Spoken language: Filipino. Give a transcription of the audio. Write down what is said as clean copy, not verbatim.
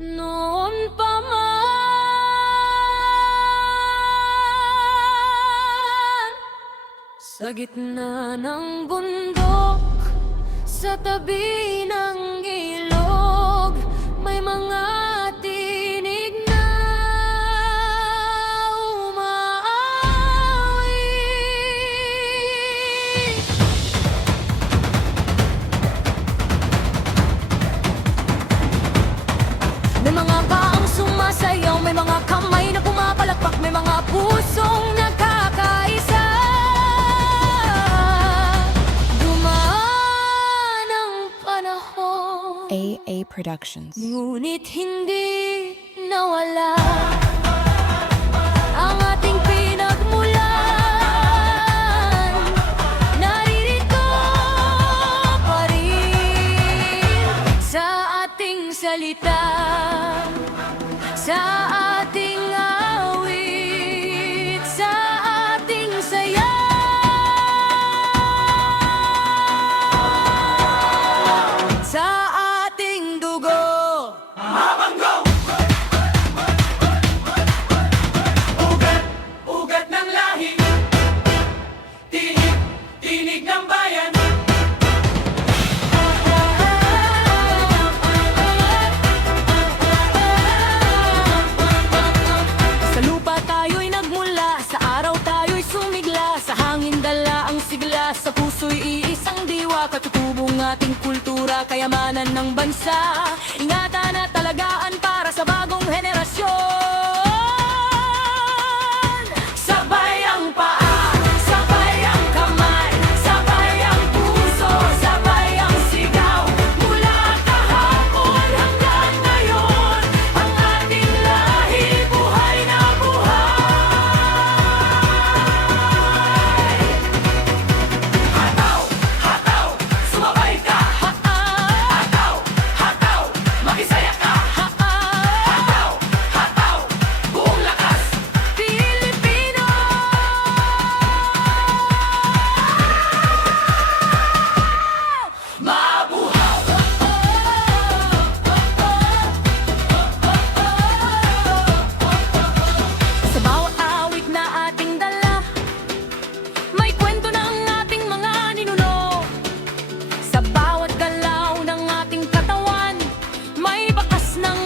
Noon pa man, sa gitna ng bundok, sa tabi ng ilog, may mga tinig na umaawi. May mga baang sumasayaw, may mga kamay na pumapalakpak, may mga pusong nagkakaisa. Dumaan ang panahon, AA Productions. ngunit hindi nawala ang ating pinagmulan. Naririto pa rin sa ating salita, sa ating awit, sa ating saya. Sa ating dugo, Ugat ng lahi, tinig, tinig ng bayan. sa lupa tayo'y nagmula, sa araw tayo'y sumigla, sa hangin dala ang sigla, sa puso'y iisang diwa, katutubong ating kultura, kayamanan ng bansa, ingatan at talagaan para sa bagong henerasyon. Sabay ang paa, sabay ang kamay, sabay ang puso, sabay ang sigaw, mula kahapon hanggang ngayon, ang ating lahi buhay na buhay. Hataw, hataw, sumabay ka. Hataw, hataw, makisaya ka. Hataw, hataw, buong lakas. Pilipino! Mabuhaw, Sa bawat awit na ating dala, may kwento ng ating mga ninuno. Sa bawat galaw ng ating katawan, may bakas ng